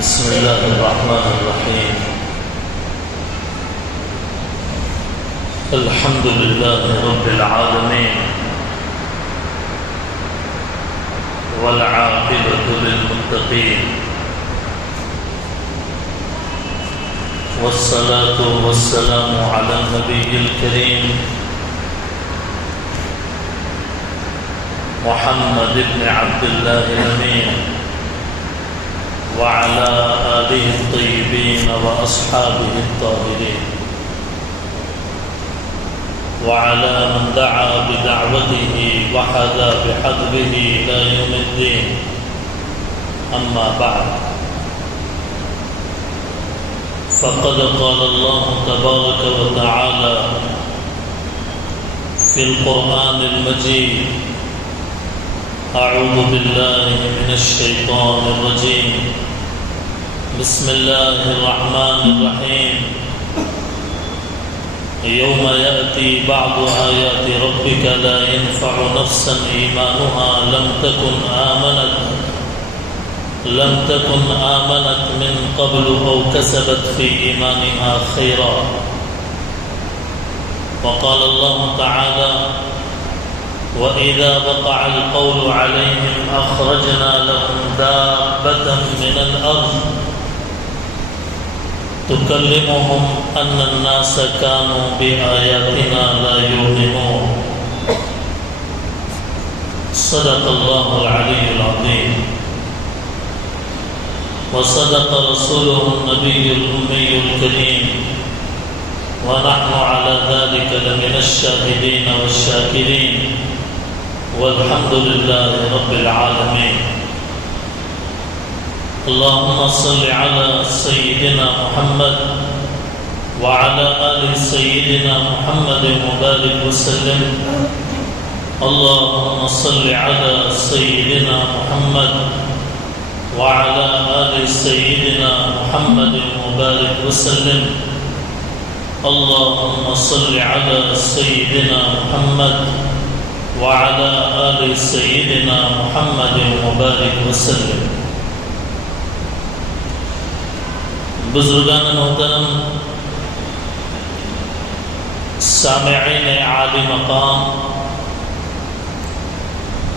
بسم الله الرحمن الرحيم. الحمد لله رب العالمين والعاقبة للمتقين والصلاة والسلام على النبي الكريم محمد بن عبد الله الأمين وعلى آله الطيبين وأصحابه الطاهرين وعلى من دعا بدعوته وحذا بحذبه إلى يوم الدين. أما بعد، فقد قال الله تبارك وتعالى في القرآن المجيد: أعوذ بالله من الشيطان الرجيم، بسم الله الرحمن الرحيم. يوم يأتي بعض آيات ربك لا ينفع نفسا إيمانها لم تكن آمنت من قبل أو كسبت في إيمانها خيرا. وقال الله تعالى: وإذا وقع القول عليهم أخرجنا لهم دابة من الأرض تكلمهم أن الناس كانوا بآياتنا لا يؤمنون. صدق الله العلي العظيم وصدق رسوله النبي الأمي الكريم، ونحن على ذلك لمن الشاهدين والشاكرين، والحمد لله رب العالمين. اللهم صل على سيدنا محمد وعلى آل سيدنا محمد وبارك وسلم. اللهم صل على سيدنا محمد وعلى آل سيدنا محمد وبارك وسلم. اللهم صل على سيدنا محمد وعلى آل سيدنا محمد وبارك وسلم. بزرگان محترم، سامعین عالی مقام،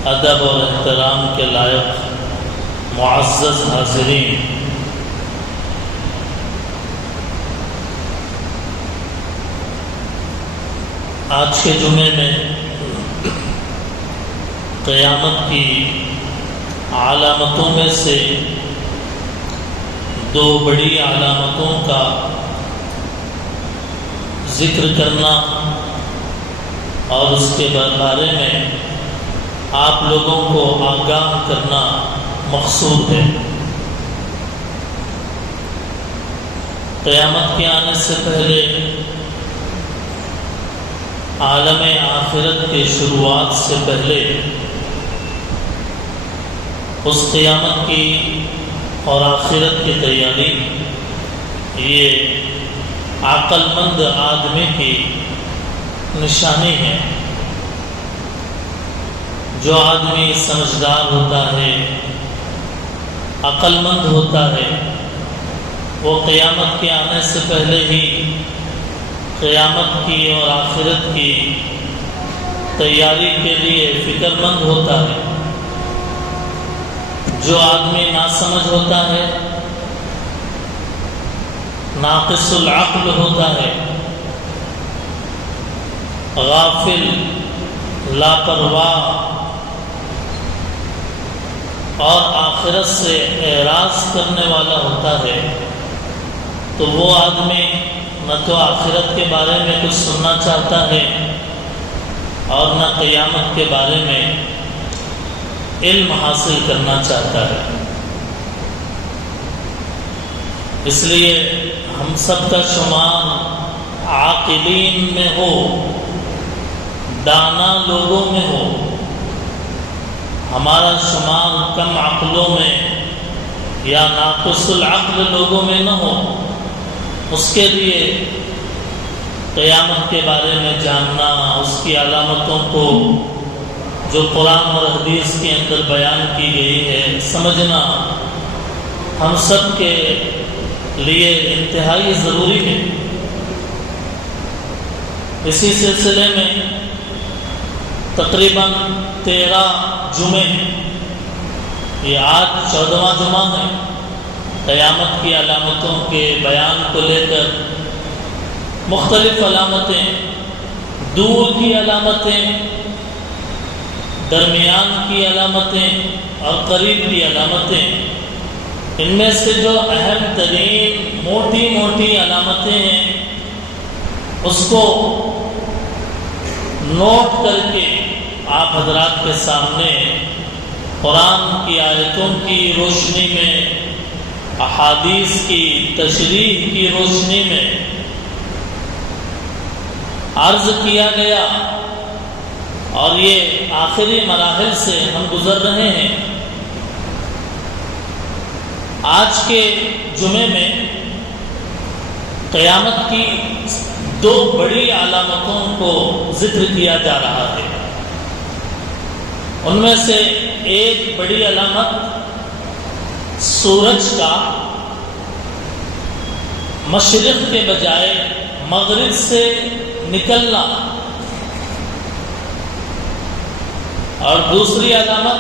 ادب اور احترام کے لائق معزز حاضرین، آج کے جمعے میں قیامت کی علامتوں میں سے دو بڑی علامتوں کا ذکر کرنا اور اس کے بارے میں آپ لوگوں کو آگاہ کرنا مقصود ہے۔ قیامت کے آنے سے پہلے عالم آخرت کے شروعات سے پہلے اس قیامت کی اور آخرت کی تیاری یہ عقل مند آدمی کی نشانی ہے۔ جو آدمی سمجھدار ہوتا ہے، عقل مند ہوتا ہے، وہ قیامت کے آنے سے پہلے ہی قیامت کی اور آخرت کی تیاری کے لیے فکر مند ہوتا ہے۔ جو آدمی ناسمجھ ہوتا ہے، ناقص العقل ہوتا ہے، غافل، لاپرواہ اور آخرت سے اعراض کرنے والا ہوتا ہے، تو وہ آدمی نہ تو آخرت کے بارے میں کچھ سننا چاہتا ہے اور نہ قیامت کے بارے میں علم حاصل کرنا چاہتا ہے۔ اس لیے ہم سب کا شمار عاقلین میں ہو، دانا لوگوں میں ہو، ہمارا شمار کم عقلوں میں یا ناقص العقل لوگوں میں نہ ہو۔ اس کے لیے قیامت کے بارے میں جاننا، اس کی علامتوں کو جو قرآن اور حدیث کے اندر بیان کی گئی ہے سمجھنا ہم سب کے لیے انتہائی ضروری ہے۔ اسی سلسلے میں تقریباً 13 جمعے، یہ آج 14واں جمعہ ہے، قیامت کی علامتوں کے بیان کو لے کر مختلف علامتیں، دور کی علامتیں، درمیان کی علامتیں اور قریب کی علامتیں، ان میں سے جو اہم ترین موٹی موٹی علامتیں ہیں اس کو نوٹ کر کے آپ حضرات کے سامنے قرآن کی آیتوں کی روشنی میں، احادیث کی تشریح کی روشنی میں عرض کیا گیا، اور یہ آخری مراحل سے ہم گزر رہے ہیں۔ آج کے جمعے میں قیامت کی 2 بڑی علامتوں کو ذکر کیا جا رہا ہے۔ ان میں سے ایک بڑی علامت سورج کا مشرق کے بجائے مغرب سے نکلنا، اور دوسری علامت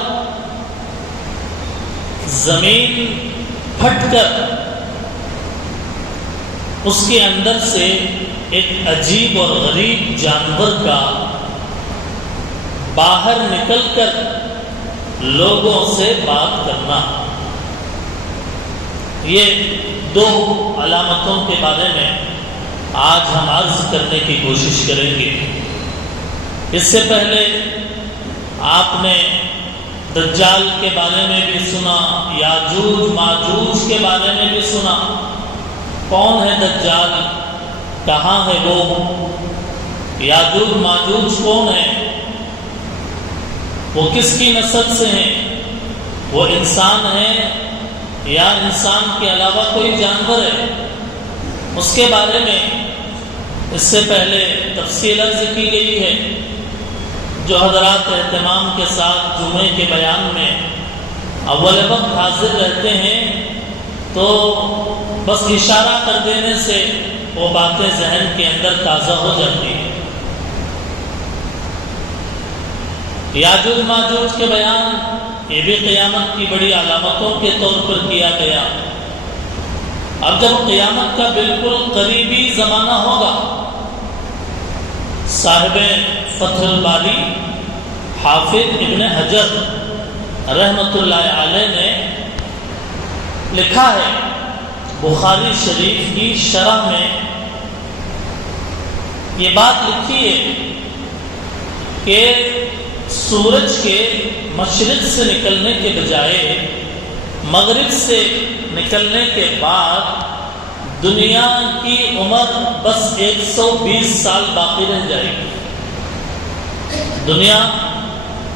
زمین پھٹ کر اس کے اندر سے ایک عجیب اور غریب جانور کا باہر نکل کر لوگوں سے بات کرنا۔ یہ 2 علامتوں کے بارے میں آج ہم عرض کرنے کی کوشش کریں گے۔ اس سے پہلے آپ نے دجال کے بارے میں بھی سنا، یاجوج ماجوج کے بارے میں بھی سنا۔ کون ہے دجال؟ کہاں ہے وہ؟ یاجوج ماجوج کون ہے؟ وہ کس کی نسل سے ہیں؟ وہ انسان ہے یا انسان کے علاوہ کوئی جانور ہے؟ اس کے بارے میں اس سے پہلے تفصیل عرض کی گئی ہے۔ جو حضرات اہتمام کے ساتھ جمعے کے بیان میں اول وقت حاضر رہتے ہیں تو بس اشارہ کر دینے سے وہ باتیں ذہن کے اندر تازہ ہو جاتی ہیں۔ یاجوج ماجوج کے بیان یہ بھی قیامت کی بڑی علامتوں کے طور پر کیا گیا۔ اب جب قیامت کا بالکل قریبی زمانہ ہوگا، صاحب فتح الباری حافظ ابن حجر رحمۃ اللہ علیہ نے لکھا ہے، بخاری شریف کی شرح میں یہ بات لکھی ہے کہ سورج کے مشرق سے نکلنے کے بجائے مغرب سے نکلنے کے بعد دنیا کی عمر بس 120 سال باقی رہ جائے گی۔ دنیا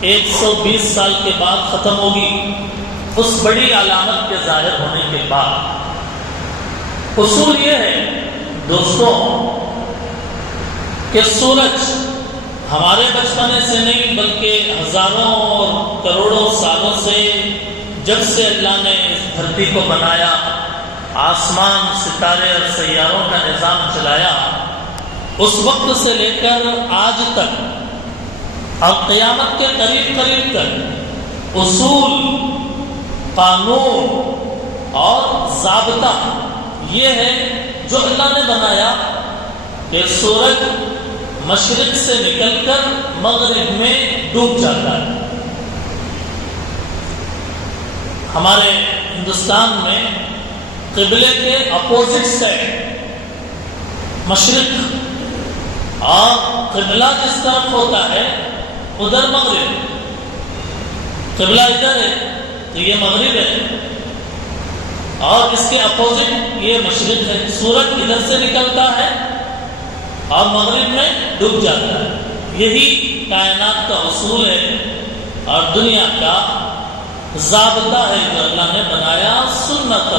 120 سال کے بعد ختم ہوگی، اس بڑی علامت کے ظاہر ہونے کے بعد۔ اصول یہ ہے دوستوں کہ سورج ہمارے بچپنے سے نہیں بلکہ ہزاروں اور کروڑوں سالوں سے، جب سے اللہ نے اس دھرتی کو بنایا، آسمان، ستارے اور سیاروں کا نظام چلایا، اس وقت سے لے کر آج تک اور قیامت کے قریب قریب تک اصول، قانون اور ضابطہ یہ ہے جو اللہ نے بنایا کہ سورج مشرق سے نکل کر مغرب میں ڈوب جاتا ہے۔ ہمارے ہندوستان میں قبلے کے اپوزٹ سائڈ مشرق، اور قبلہ جس طرف ہوتا ہے ادھر مغرب۔ قبلہ ادھر ہے تو یہ مغرب ہے، اور اس کے اپوزٹ یہ مشرق ہے۔ سورج ادھر سے نکلتا ہے اور مغرب میں ڈوب جاتا ہے۔ یہی کائنات کا اصول ہے اور دنیا کا ضابطہ ہے جو اللہ نے بنایا، سنت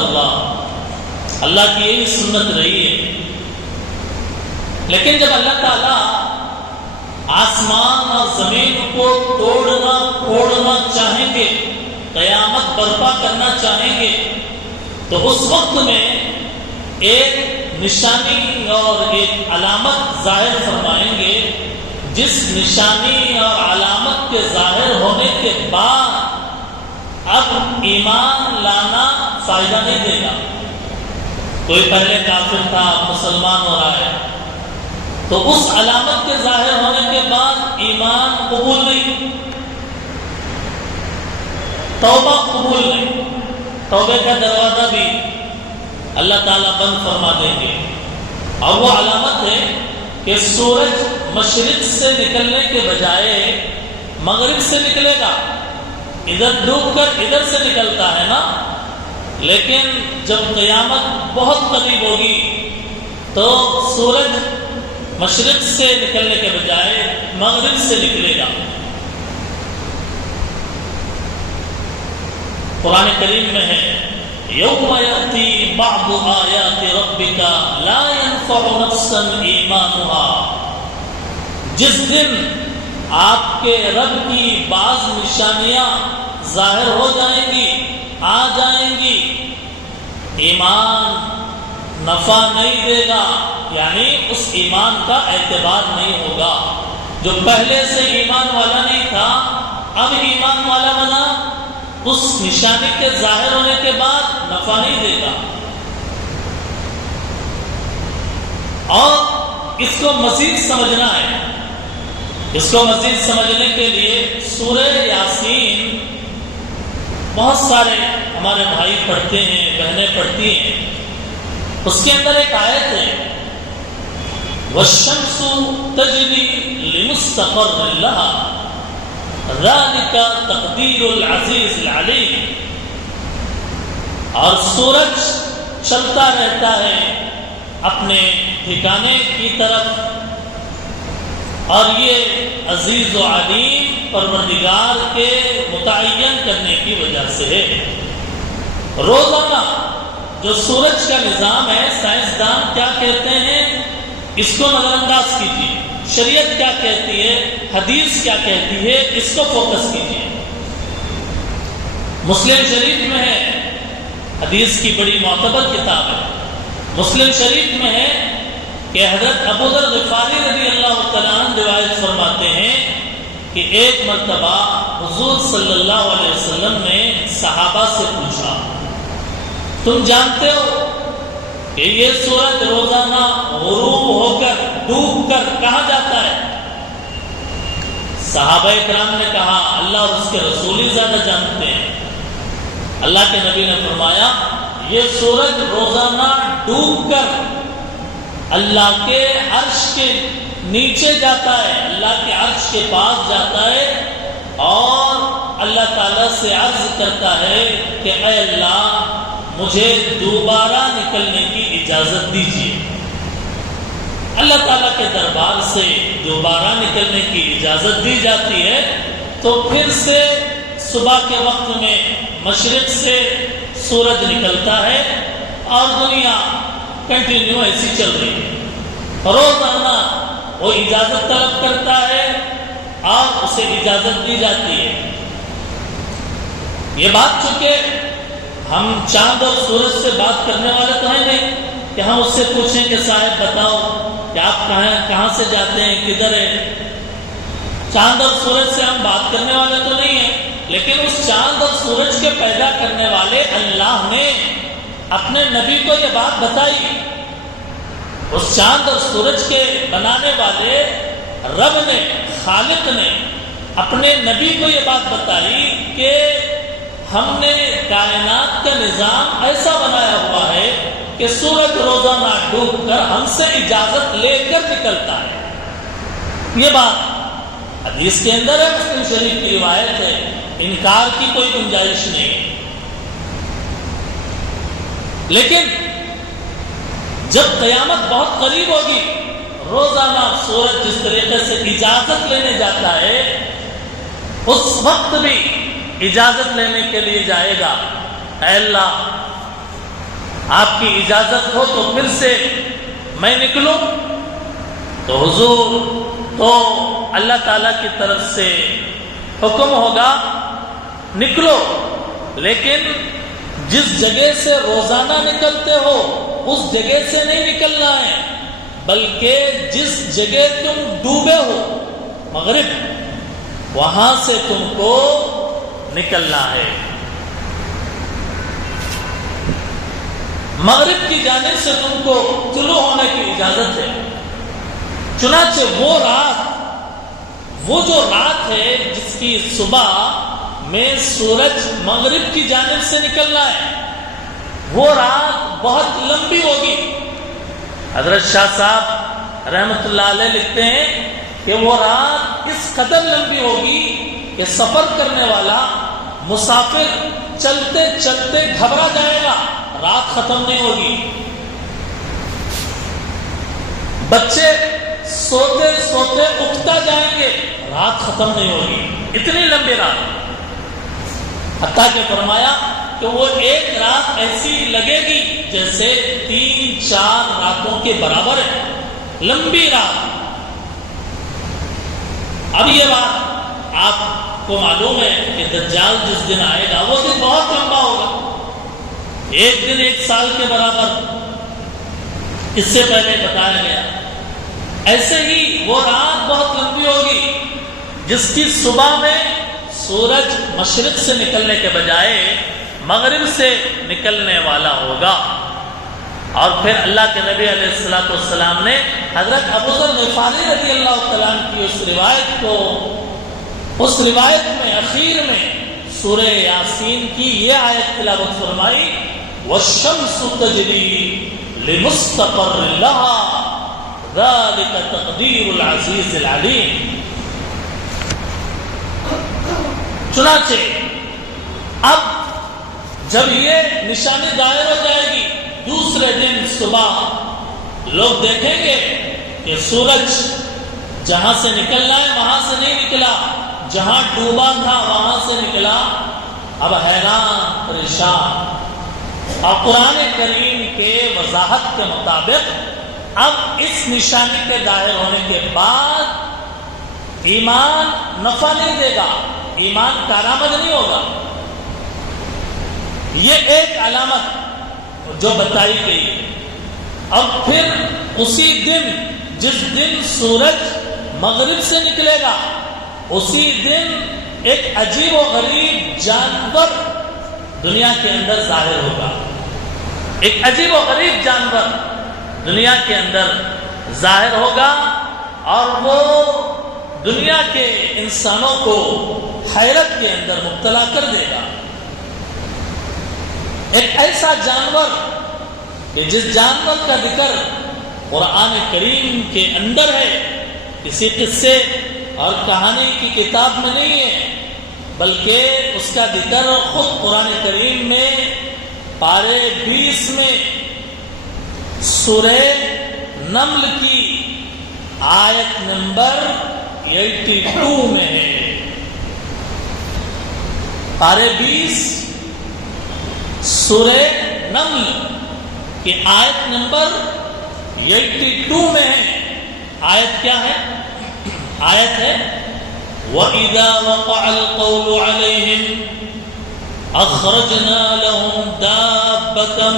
اللہ کی یہی سنت رہی ہے۔ لیکن جب اللہ تعالیٰ آسمان اور زمین کو توڑنا پھوڑنا چاہیں گے، قیامت برپا کرنا چاہیں گے، تو اس وقت میں ایک نشانی اور ایک علامت ظاہر فرمائیں گے، جس نشانی اور علامت کے ظاہر ہونے کے بعد اب ایمان لانا فائدہ نہیں دے گا۔ کوئی پہلے کافر تھا، اب مسلمان ہو رہا ہے، تو اس علامت کے ظاہر ہونے کے بعد ایمان قبول نہیں، توبہ قبول نہیں، توبے کا دروازہ بھی اللہ تعالیٰ بند فرما دیں گے۔ اور وہ علامت ہے کہ سورج مشرق سے نکلنے کے بجائے مغرب سے نکلے گا، ادھر ڈوب کر ادھر سے نکلتا ہے نا، لیکن جب قیامت بہت قریب ہوگی تو سورج مشرق سے نکلنے کے بجائے مغرب سے نکلے گا۔ قرآن کریم میں ہے یوم یأتی بعض آیات ربک لا ينفع نفسا ایمانها، جس دن آپ کے رب کی بعض نشانیاں ظاہر ہو جائیں گی، آ جائیں گی، ایمان نفع نہیں دے گا، یعنی اس ایمان کا اعتبار نہیں ہوگا۔ جو پہلے سے ایمان والا نہیں تھا اب ایمان والا بنا، اس نشانی کے ظاہر ہونے کے بعد نفع نہیں دے گا۔ اور اس کو مزید سمجھنا ہے، اس کو مزید سمجھنے کے لیے سورہ یاسین بہت سارے ہمارے بھائی پڑھتے ہیں، بہنیں پڑھتی ہیں، اس کے اندر ایک آیت ہے وَالشَّمْسُ تَجْرِي لِمُسْتَقَرٍّ لَهَا ذَلِكَ تَقْدِيرُ الْعَزِيزِ الْعَلِيمِ، اور سورج چلتا رہتا ہے اپنے ٹھکانے کی طرف، اور یہ عزیز و علیم پروردگار کے متعین کرنے کی وجہ سے ہے۔ روزانہ جو سورج کا نظام ہے، سائنسدان کیا کہتے ہیں اس کو نظر انداز کیجیے، شریعت کیا کہتی ہے، حدیث کیا کہتی ہے، اس کو فوکس کیجیے۔ مسلم شریف میں ہے، حدیث کی بڑی معتبر کتاب ہے، مسلم شریف میں ہے کہ حضرت ابو ذر غفاری رضی اللہ تعالیٰ عنہ روایت فرماتے ہیں کہ ایک مرتبہ حضور صلی اللہ علیہ وسلم نے صحابہ سے پوچھا، تم جانتے ہو کہ یہ سورج روزانہ غروب ہو کر ڈوب کر کہاں جاتا ہے؟ صحابہ کرام نے کہا اللہ اور اس کے رسول ہی زیادہ جانتے ہیں۔ اللہ کے نبی نے فرمایا یہ سورج روزانہ ڈوب کر اللہ کے عرش کے نیچے جاتا ہے، اللہ کے عرش کے پاس جاتا ہے اور اللہ تعالیٰ سے عرض کرتا ہے کہ اے اللہ مجھے دوبارہ نکلنے کی اجازت دیجیے۔ اللہ تعالیٰ کے دربار سے دوبارہ نکلنے کی اجازت دی جاتی ہے تو پھر سے صبح کے وقت میں مشرق سے سورج نکلتا ہے اور دنیا کنٹینیو ایسی چل رہی ہے۔ روزانہ وہ اجازت طلب کرتا ہے اور اسے اجازت دی جاتی ہے۔ یہ بات چونکہ ہم چاند اور سورج سے بات کرنے والے تو ہیں نہیں کہ ہم اس سے پوچھیں کہ صاحب بتاؤ کہ آپ کہاں سے جاتے ہیں، کدھر ہے۔ چاند اور سورج سے ہم بات کرنے والے تو نہیں ہیں، لیکن اس چاند اور سورج کے پیدا کرنے والے اللہ نے اپنے نبی کو یہ بات بتائی۔ اس چاند اور سورج کے بنانے والے رب نے، خالق نے اپنے نبی کو یہ بات بتائی کہ ہم نے کائنات کا نظام ایسا بنایا ہوا ہے کہ سورج روزانہ ڈوب کر ہم سے اجازت لے کر نکلتا ہے۔ یہ بات حدیث کے اندر ہے، مسلم شریف کی روایت ہے، انکار کی کوئی گنجائش نہیں۔ لیکن جب قیامت بہت قریب ہوگی، روزانہ سورج جس طریقے سے اجازت لینے جاتا ہے اس وقت بھی اجازت لینے کے لیے جائے گا، اے اللہ آپ کی اجازت ہو تو پھر سے میں نکلوں، تو حضور تو اللہ تعالیٰ کی طرف سے حکم ہوگا نکلو، لیکن جس جگہ سے روزانہ نکلتے ہو اس جگہ سے نہیں نکلنا ہے، بلکہ جس جگہ تم ڈوبے ہو مغرب، وہاں سے تم کو نکلنا ہے۔ مغرب کی جانب سے تم کو طلوع ہونے کی اجازت ہے۔ چنانچہ وہ جو رات ہے جس کی صبح میں سورج مغرب کی جانب سے نکلنا ہے، وہ رات بہت لمبی ہوگی۔ حضرت شاہ صاحب رحمت اللہ علیہ لکھتے ہیں کہ وہ رات اس قدر لمبی ہوگی کہ سفر کرنے والا مسافر چلتے چلتے گھبرا جائے گا، رات ختم نہیں ہوگی۔ بچے سوتے سوتے اٹھتا جائیں گے، رات ختم نہیں ہوگی، اتنی لمبی رات۔ حتیٰ کہ فرمایا کہ وہ ایک رات ایسی لگے گی جیسے 3-4 راتوں کے برابر ہے، لمبی رات۔ اب یہ بات آپ کو معلوم ہے کہ دجال جس دن آئے گا وہ دن بہت لمبا ہوگا، ایک دن 1 سال کے برابر، اس سے پہلے بتایا گیا۔ ایسے ہی وہ رات بہت لمبی ہوگی جس کی صبح میں سورج مشرق سے نکلنے کے بجائے مغرب سے نکلنے والا ہوگا۔ اور پھر اللہ کے نبی علیہ الصلوۃ والسلام نے حضرت ابو ذر غفاری رضی اللہ تعالیٰ عنہ کی اس روایت میں اخیر میں سورہ یاسین کی یہ آیت تلاوت فرمائی، وَالشَّمْسُ تَجْرِي لِمُسْتَقَرٍّ لَهَا ذَلِكَ تَقْدِيرُ الْعَزِيزِ الْعَلِيمِ۔ چنانچہ اب جب یہ نشانی ظاہر ہو جائے گی، دوسرے دن صبح لوگ دیکھیں گے کہ سورج جہاں سے نکلنا ہے وہاں سے نہیں نکلا، جہاں ڈوبا تھا وہاں سے نکلا۔ اب حیران پریشان، اور قرآن کریم کے وضاحت کے مطابق اب اس نشانی کے ظاہر ہونے کے بعد ایمان نفع نہیں دے گا، ایمان کارآمد نہیں ہوگا۔ یہ ایک علامت جو بتائی گئی۔ اب پھر اسی دن جس دن سورج مغرب سے نکلے گا اسی دن ایک عجیب و غریب جانور دنیا کے اندر ظاہر ہوگا، ایک عجیب و غریب جانور دنیا کے اندر ظاہر ہوگا، اور وہ دنیا کے انسانوں کو حیرت کے اندر مبتلا کر دے گا۔ ایک ایسا جانور کہ جس جانور کا ذکر قرآن کریم کے اندر ہے، کسی قصے اور کہانی کی کتاب میں نہیں ہے، بلکہ اس کا ذکر خود قرآن کریم میں پارے 20 میں سورہ نمل کی آیت نمبر 82 میں ہے۔ پارے 20 سورہ نمل کی آیت نمبر 82 میں ہے۔ آیت کیا ہے؟ آیت ہے وَإِذَا وَقَعَ الْقَوْلُ عَلَيْهِمْ أَخْرَجْنَا لَهُمْ دَابَّةً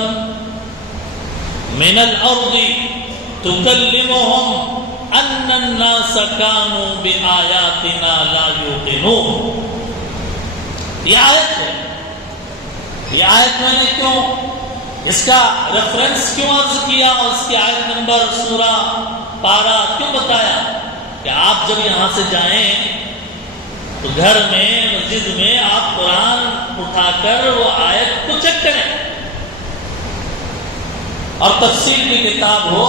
مِنَ الْأَرْضِ تُكَلِّمُهُمْ أَنَّ النَّاسَ كَانُوا بِآيَاتِنَا لَا يُوقِنُونَ۔ یہ آیت ہے۔ یہ آیت میں نے کیوں اس کا ریفرنس کیوں عرض کیا اور اس کی آیت نمبر سورہ پارہ کیوں بتایا کہ آپ جب یہاں سے جائیں تو گھر میں مسجد میں آپ قرآن اٹھا کر وہ آیت کو چیک کریں، اور تفسیر کی کتاب ہو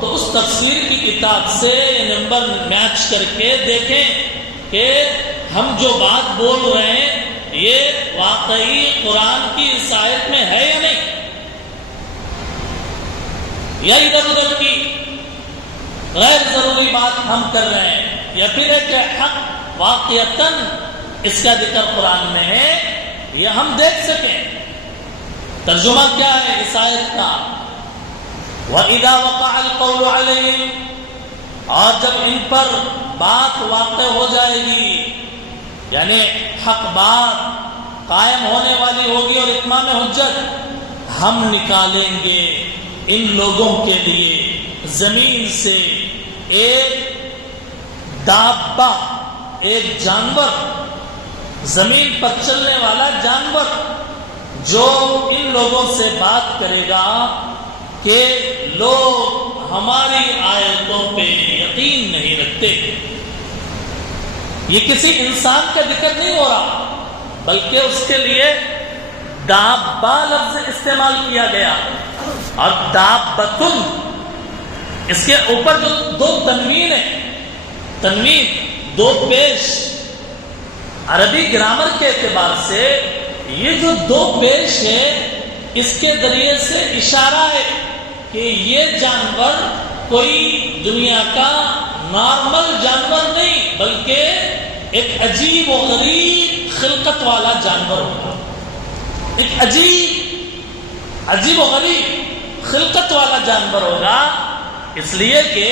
تو اس تفسیر کی کتاب سے یہ نمبر میچ کر کے دیکھیں کہ ہم جو بات بول رہے ہیں یہ واقعی قرآن کی اس آیت میں ہے یا نہیں، یا ادھر ادھر کی غیر ضروری بات ہم کر رہے ہیں، یا پھر ایک حق واقعتاً اس کا ذکر قرآن میں ہے، یہ ہم دیکھ سکیں۔ ترجمہ کیا ہے اس آیت کا؟ وَإِذَا وَقَعَ الْقَوْلُ عَلَيْهِمْ، اور جب ان پر بات واقع ہو جائے گی، یعنی حق بات قائم ہونے والی ہوگی اور اتمام حجت ہم نکالیں گے ان لوگوں کے لیے زمین سے ایک دابہ، ایک جانور، زمین پر چلنے والا جانور جو ان لوگوں سے بات کرے گا کہ لوگ ہماری آیتوں پہ یقین نہیں رکھتے۔ یہ کسی انسان کا ذکر نہیں ہو رہا، بلکہ اس کے لیے دابہ لفظ استعمال کیا گیا، اور دابتن اس کے اوپر جو دو تنوین ہے، تنوین دو پیش، عربی گرامر کے اعتبار سے یہ جو دو پیش ہے اس کے ذریعے سے اشارہ ہے کہ یہ جانور کوئی دنیا کا نارمل جانور نہیں، بلکہ ایک عجیب و غریب خلقت والا جانور ہوگا، ایک عجیب و غریب خلقت والا جانور ہوگا، اس لیے کہ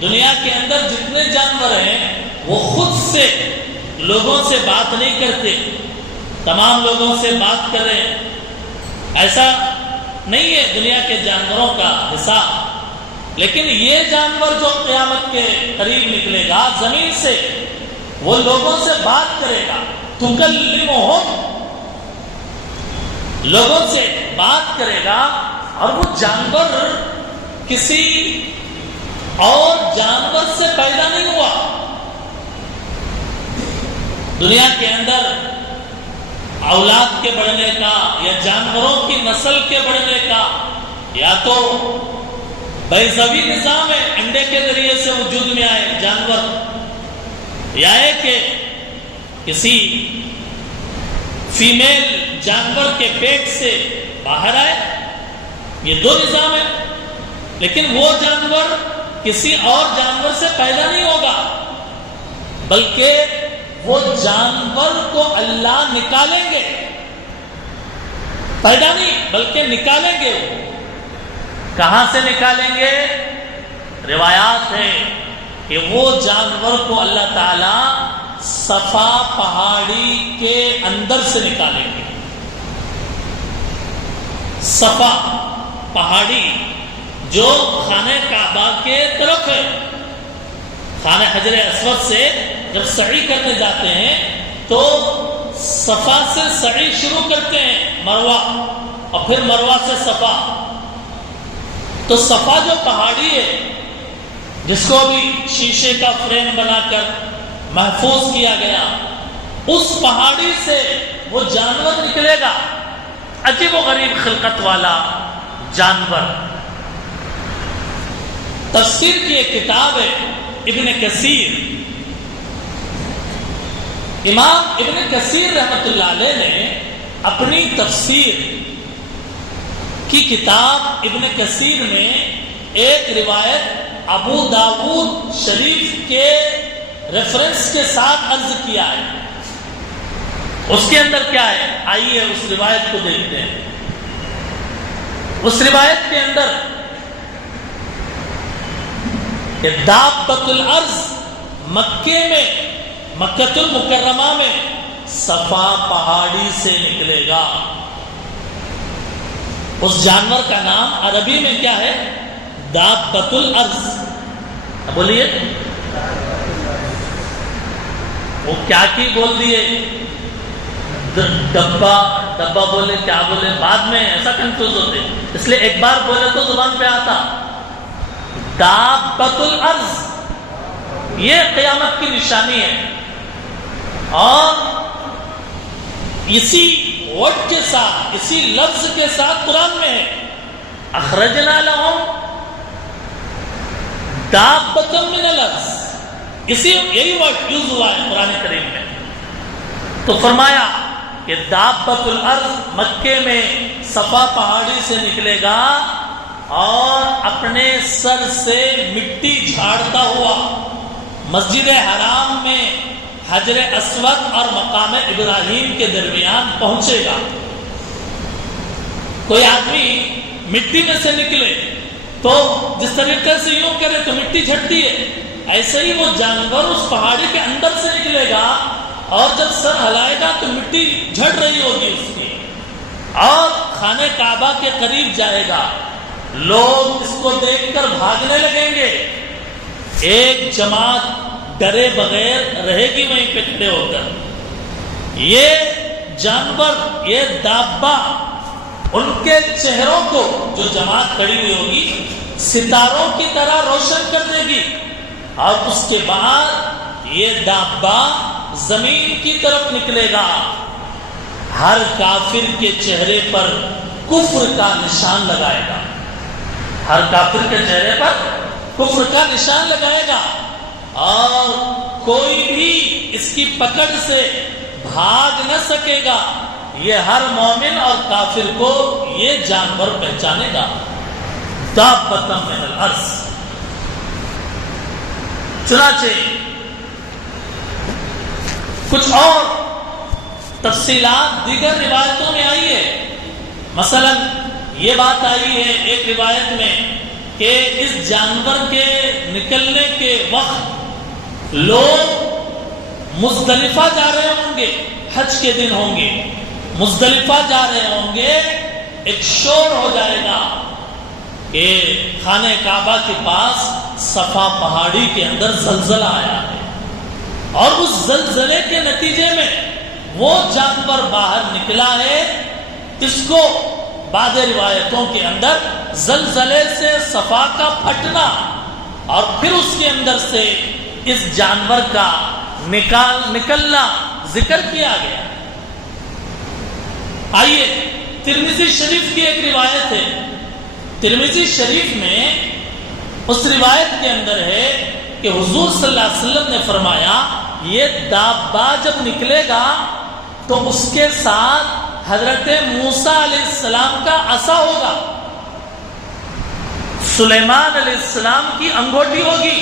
دنیا کے اندر جتنے جانور ہیں وہ خود سے لوگوں سے بات نہیں کرتے، تمام لوگوں سے بات کریں، ایسا نہیں ہے دنیا کے جانوروں کا حساب۔ لیکن یہ جانور جو قیامت کے قریب نکلے گا زمین سے، وہ لوگوں سے بات کرے گا، تکلمہم، لوگوں سے بات کرے گا، اور وہ جانور کسی اور جانور سے پیدا نہیں ہوا۔ دنیا کے اندر اولاد کے بڑھنے کا یا جانوروں کی نسل کے بڑھنے کا یا تو بیضوی نظام ہے، انڈے کے ذریعے سے وجود میں آئے جانور، یا ہے کہ کسی فیمیل جانور کے پیٹ سے باہر آئے، یہ دو نظام ہے۔ لیکن وہ جانور کسی اور جانور سے پیدا نہیں ہوگا، بلکہ وہ جانور کو اللہ نکالیں گے، پیدا نہیں بلکہ نکالیں گے۔ کہاں سے نکالیں گے؟ روایات ہے کہ وہ جانور کو اللہ تعالی صفا پہاڑی کے اندر سے نکالیں گے۔ صفا پہاڑی جو خانہ کعبہ کے طرف ہے، خانہ حجر اسود سے جب سعی کرنے جاتے ہیں تو صفا سے سعی شروع کرتے ہیں مروہ، اور پھر مروہ سے صفا۔ تو صفا جو پہاڑی ہے جس کو بھی شیشے کا فریم بنا کر محفوظ کیا گیا، اس پہاڑی سے وہ جانور نکلے گا، عجیب و غریب خلقت والا جانور۔ تفسیر کی ایک کتاب ہے ابن کثیر، امام ابن کثیر رحمۃ اللہ علیہ نے اپنی تفسیر کی کتاب ابن کثیر میں ایک روایت ابو داؤد شریف کے ریفرنس کے ساتھ عرض کیا ہے۔ اس کے اندر کیا ہے؟ آئیے اس روایت کو دیکھتے ہیں۔ اس روایت کے اندر کہ دابۃ الارض مکے میں، مکۃ المکرمہ میں صفا پہاڑی سے نکلے گا۔ اس جانور کا نام عربی میں کیا ہے؟ دابۃ الارض۔ بولیے، وہ کیا کی بول دیے؟ ڈبا بولے، کیا بولے، بعد میں ایسا کنفیوز ہوتے، اس لیے ایک بار بولے تو زبان پہ آتا۔ دابۃ الارض یہ قیامت کی نشانی ہے، اور اسی ورڈ کے ساتھ، اسی لفظ کے ساتھ قرآن میں ہے، اخرجنا لهم دابۃ من الارض، یہی ورڈ یوز ہوا ہے قرآن کریم میں۔ تو فرمایا کہ دابۃ الارض مکے میں صفا پہاڑی سے نکلے گا، اور اپنے سر سے مٹی جھاڑتا ہوا مسجد حرام میں حجر اسود اور مقام ابراہیم کے درمیان پہنچے گا۔ کوئی آدمی مٹی میں سے نکلے تو جس طریقے سے یوں کرے تو مٹی جھڑتی ہے، ایسے ہی وہ جانور اس پہاڑی کے اندر سے نکلے گا، اور جب سر ہلائے گا تو مٹی جھڑ رہی ہوگی اس کی، اور خانہ کعبہ کے قریب جائے گا، لوگ اس کو دیکھ کر بھاگنے لگیں گے، ایک جماعت ڈرے بغیر رہے گی وہیں پہ کھڑے ہو کر۔ یہ جانور، یہ دابہ، ان کے چہروں کو جو جماعت کھڑی ہوئی ہوگی ستاروں کی طرح روشن کر دے گی، اور اس کے بعد یہ دابہ زمین کی طرف نکلے گا۔ ہر کافر کے چہرے پر کفر کا نشان لگائے گا، ہر کافر کے چہرے پر کفر کا نشان لگائے گا، اور کوئی بھی اس کی پکڑ سے بھاگ نہ سکے گا۔ یہ ہر مومن اور کافر کو یہ جانور پہچانے گا۔ دابۃ من الارض۔ چنانچہ کچھ اور تفصیلات دیگر روایتوں میں آئی ہے۔ مثلا یہ بات آئی ہے ایک روایت میں کہ اس جانور کے نکلنے کے وقت لوگ مزدلفہ جا رہے ہوں گے، حج کے دن ہوں گے، مزدلفہ جا رہے ہوں گے، ایک شور ہو جائے گا کہ خانہ کعبہ کے پاس صفا پہاڑی کے اندر زلزلہ آیا ہے، اور اس زلزلے کے نتیجے میں وہ جانور باہر نکلا ہے۔ اس کو بعض روایتوں کے اندر زلزلے سے صفا کا پھٹنا اور پھر اس کے اندر سے اس جانور کا نکلنا ذکر کیا گیا۔ آئیے ترمذی شریف کی ایک روایت ہے، ترمذی شریف میں اس روایت کے اندر ہے کہ حضور صلی اللہ علیہ وسلم نے فرمایا یہ دابہ جب نکلے گا تو اس کے ساتھ حضرت موسیٰ علیہ السلام کا عصا ہوگا، سلیمان علیہ السلام کی انگوٹھی ہوگی،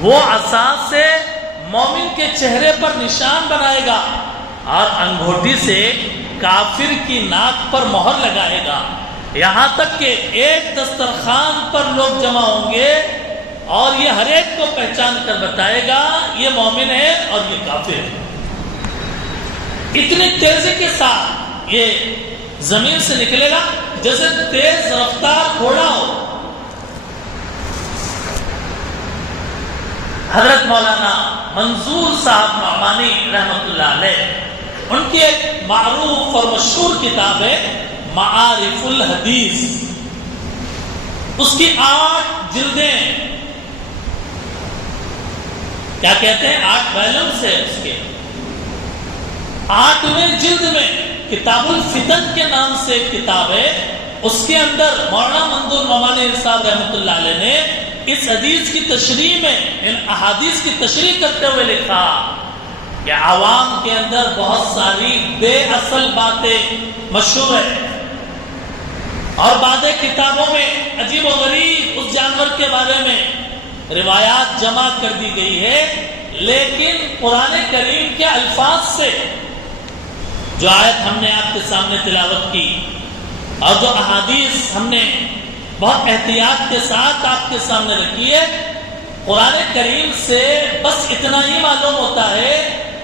وہ عصا سے مومن کے چہرے پر نشان بنائے گا اور انگوٹھی سے کافر کی ناک پر مہر لگائے گا، یہاں تک کہ ایک دسترخوان پر لوگ جمع ہوں گے اور یہ ہر ایک کو پہچان کر بتائے گا یہ مومن ہے اور یہ کافر ہے۔ اتنی تیزی کے ساتھ یہ زمین سے نکلے گا جیسے تیز رفتار گھوڑا ہو۔ حضرت مولانا منظور صاحب نعمانی رحمۃ اللہ علیہ، ان کی ایک معروف اور مشہور کتاب ہے معارف الحدیث، اس کی 8 جلدیں، کیا کہتے ہیں 8 والومز ہے اس کے، 8ویں جلد میں کتاب الفتن کے نام سے ایک کتاب ہے، اس کے اندر مولانا منظور نعمانی صاحب رحمۃ اللہ علیہ نے اس حدیث کی تشریح میں ان احادیث کی تشریح کرتے ہوئے لکھا کہ عوام کے اندر بہت ساری بے اصل باتیں مشہور ہیں، اور بعض کتابوں میں عجیب و غریب اس جانور کے بارے میں روایات جمع کر دی گئی ہے، لیکن قرآن کریم کے الفاظ سے جو آیت ہم نے آپ کے سامنے تلاوت کی اور جو احادیث ہم نے بہت احتیاط کے ساتھ آپ کے سامنے رکھی ہے، قرآن کریم سے بس اتنا ہی معلوم ہوتا ہے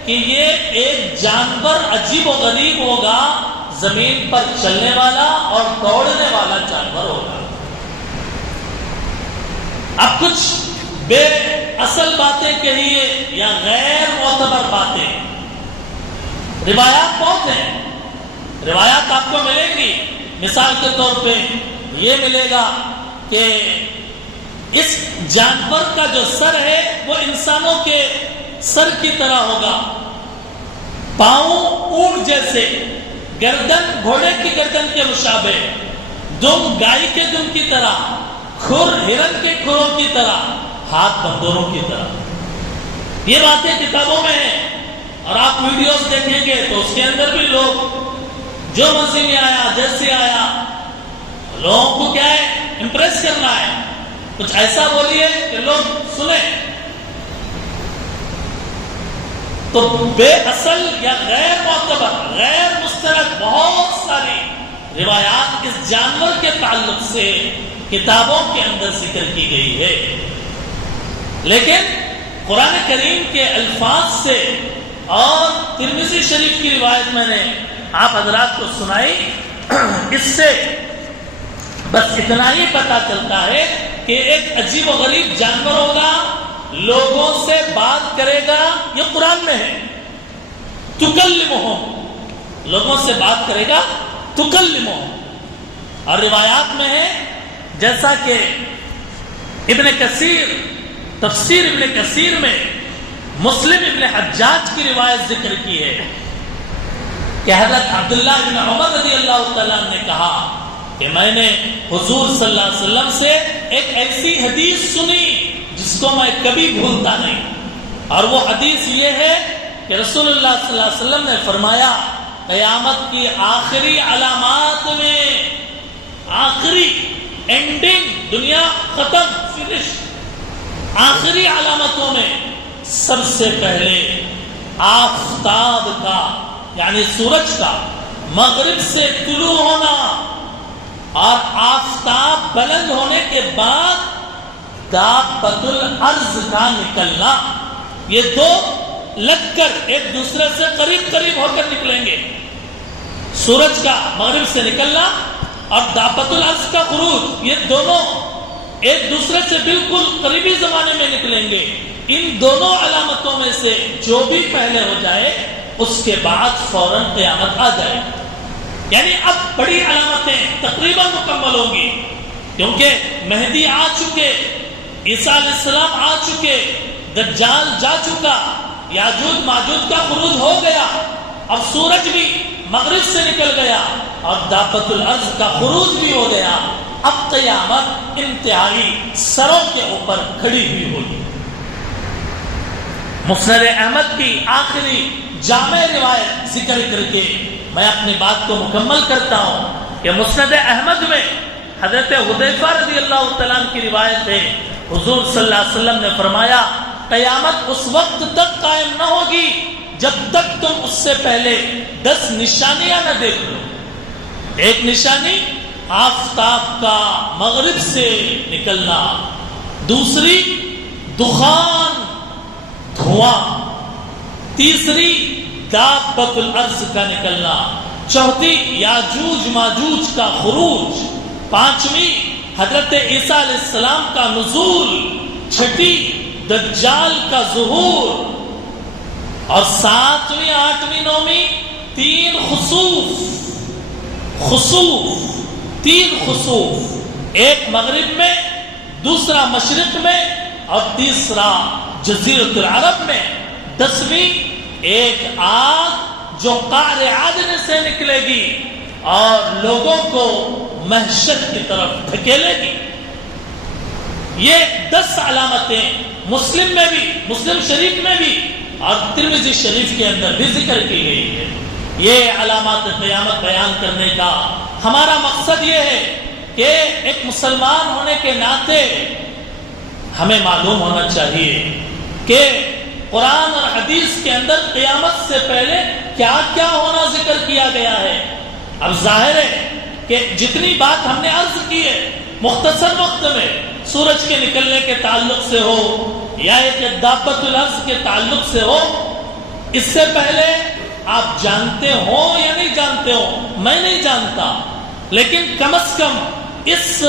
کہ یہ ایک جانور عجیب و غریب ہوگا، زمین پر چلنے والا اور دوڑنے والا جانور ہوگا۔ اب کچھ بے اصل باتیں کہیے یا غیر معتبر باتیں، روایات بہت ہیں، روایات آپ کو ملیں گی، مثال کے طور پہ یہ ملے گا کہ اس جانور کا جو سر ہے وہ انسانوں کے سر کی طرح ہوگا، پاؤں اونٹ جیسے، گردن گھوڑے کی گردن کے مشابہ، دم گائے کے دم کی طرح، کھر ہرن کے کھروں کی طرح، ہاتھ بندروں کی طرح۔ یہ باتیں کتابوں میں ہیں، اور آپ ویڈیوز دیکھیں گے تو اس کے اندر بھی لوگ جو مرضی میں آیا جیسے آیا، لوگوں کو کیا ہے امپریس کرنا ہے، کچھ ایسا بولیے کہ لوگ سنیں۔ تو بے اصل یا غیر معتبر، غیر مستند بہت ساری روایات اس جانور کے تعلق سے کتابوں کے اندر ذکر کی گئی ہے، لیکن قرآن کریم کے الفاظ سے اور ترمذی شریف کی روایت میں نے آپ حضرات کو سنائی. اس سے بس اتنا ہی پتا چلتا ہے کہ ایک عجیب و غریب جانور ہوگا, لوگوں سے بات کرے گا. یہ قرآن میں ہے, تکلمہم, لوگوں سے بات کرے گا, تکلمہم. اور روایات میں ہے, جیسا کہ ابن کثیر, تفسیر ابن کثیر میں مسلم ابن حجاج کی روایت ذکر کی ہے کہ حضرت عبداللہ بن عمر رضی اللہ تعالیٰ نے کہا کہ میں نے حضور صلی اللہ علیہ وسلم سے ایک ایسی حدیث سنی جس کو میں کبھی بھولتا نہیں. اور وہ حدیث یہ ہے کہ رسول اللہ صلی اللہ علیہ وسلم نے فرمایا, قیامت کی آخری علامات میں, آخری اینڈنگ, دنیا ختم, فنش, آخری علامتوں میں سب سے پہلے آفتاب کا یعنی سورج کا مغرب سے طلوع ہونا اور آفتاب بلند ہونے کے بعد دابۃ الارض کا نکلنا. یہ دو لگ کر ایک دوسرے سے قریب قریب ہو کر نکلیں گے. سورج کا مغرب سے نکلنا اور دابۃ الارض کا خروج, یہ دونوں ایک دوسرے سے بالکل قریبی زمانے میں نکلیں گے. ان دونوں علامتوں میں سے جو بھی پہلے ہو جائے اس کے بعد فوراً قیامت آ جائے. یعنی اب بڑی علامتیں تقریباً مکمل ہوں گی, کیونکہ مہدی آ چکے, عیسیٰ علیہ السلام آ چکے, دجال جا چکا, یاجوج ماجوج کا خروج ہو گیا, اب سورج بھی مغرب سے نکل گیا اور دابۃ الارض کا خروج بھی ہو گیا. اب قیامت انتہائی سروں کے اوپر کھڑی ہوئی ہوگی. مسند احمد کی آخری جامع روایت ذکر کر کے میں اپنی بات کو مکمل کرتا ہوں کہ مسند احمد میں حضرت حذیفہ رضی اللہ تعالیٰ عنہ کی روایت ہے, حضور صلی اللہ علیہ وسلم نے فرمایا, قیامت اس وقت تک قائم نہ ہوگی جب تک تم اس سے پہلے 10 نشانیاں نہ دیکھ لو. ایک نشانی آفتاب کا مغرب سے نکلنا, دوسری دخان, دھواں, تیسری دابۃ الارض کا نکلنا, چوتھی یاجوج ماجوج کا خروج, پانچویں حضرت عیسیٰ علیہ السلام کا نزول, چھٹی دجال کا ظہور, اور ساتویں آٹھویں نویں تین خسوف, ایک مغرب میں, دوسرا مشرق میں اور تیسرا جزیرۃ العرب میں. 10ویں ایک آگ جو قعر عدن سے نکلے گی اور لوگوں کو محشر کی طرف دھکیلے گی. یہ 10 علامتیں مسلم میں بھی, مسلم شریف میں بھی اور ترمذی شریف کے اندر بھی ذکر کی گئی ہے. یہ علامات قیامت بیان کرنے کا ہمارا مقصد یہ ہے کہ ایک مسلمان ہونے کے ناطے ہمیں معلوم ہونا چاہیے کہ قرآن اور حدیث کے اندر قیامت سے پہلے کیا کیا ہونا ذکر کیا گیا ہے. اب ظاہر ہے کہ جتنی بات ہم نے عرض کی ہے مختصر وقت میں, سورج کے نکلنے کے تعلق سے ہو یا ایک دابۃ الارض کے تعلق سے ہو, اس سے پہلے آپ جانتے ہو یا نہیں جانتے ہو, میں نہیں جانتا, لیکن کم از کم اس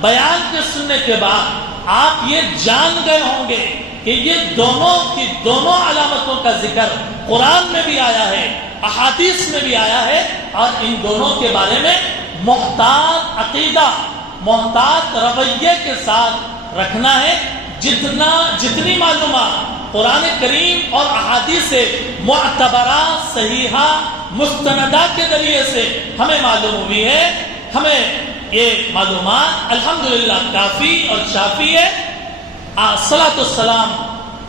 بیان کے سننے کے بعد آپ یہ جان گئے ہوں گے کہ یہ دونوں علامتوں کا ذکر قرآن میں بھی آیا ہے, احادیث میں بھی آیا ہے, اور ان دونوں کے بارے میں محتاط عقیدہ, محتاط رویے کے ساتھ رکھنا ہے. جتنی معلومات قرآن کریم اور احادیث معتبرہ صحیحہ مستندہ کے ذریعے سے ہمیں معلوم ہوئی ہے, ہمیں یہ معلومات الحمدللہ کافی اور شافی ہے. صلاۃ السلام,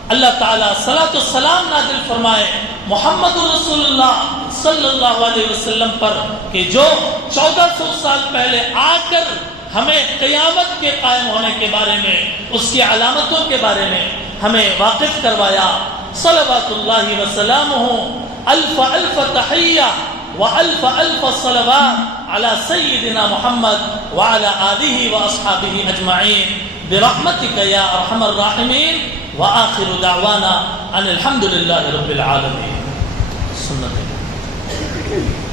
اللہ تعالیٰ صلاۃ السلام نازل فرمائے محمد رسول اللہ صلی اللہ علیہ وسلم پر کہ جو 1400 سال پہلے آ کر ہمیں قیامت کے قائم ہونے کے بارے میں, اس کی علامتوں کے بارے میں ہمیں واقف کروایا. صلوات اللہ وسلامہ, الف الف تحیہ والف الف صلوات علی سیدنا محمد وعلی آلہ واصحابہ اجمعین برحمتک یا ارحم الراحمین. وآخر دعوانا ان الحمد للہ رب العالمین. سنت ہے۔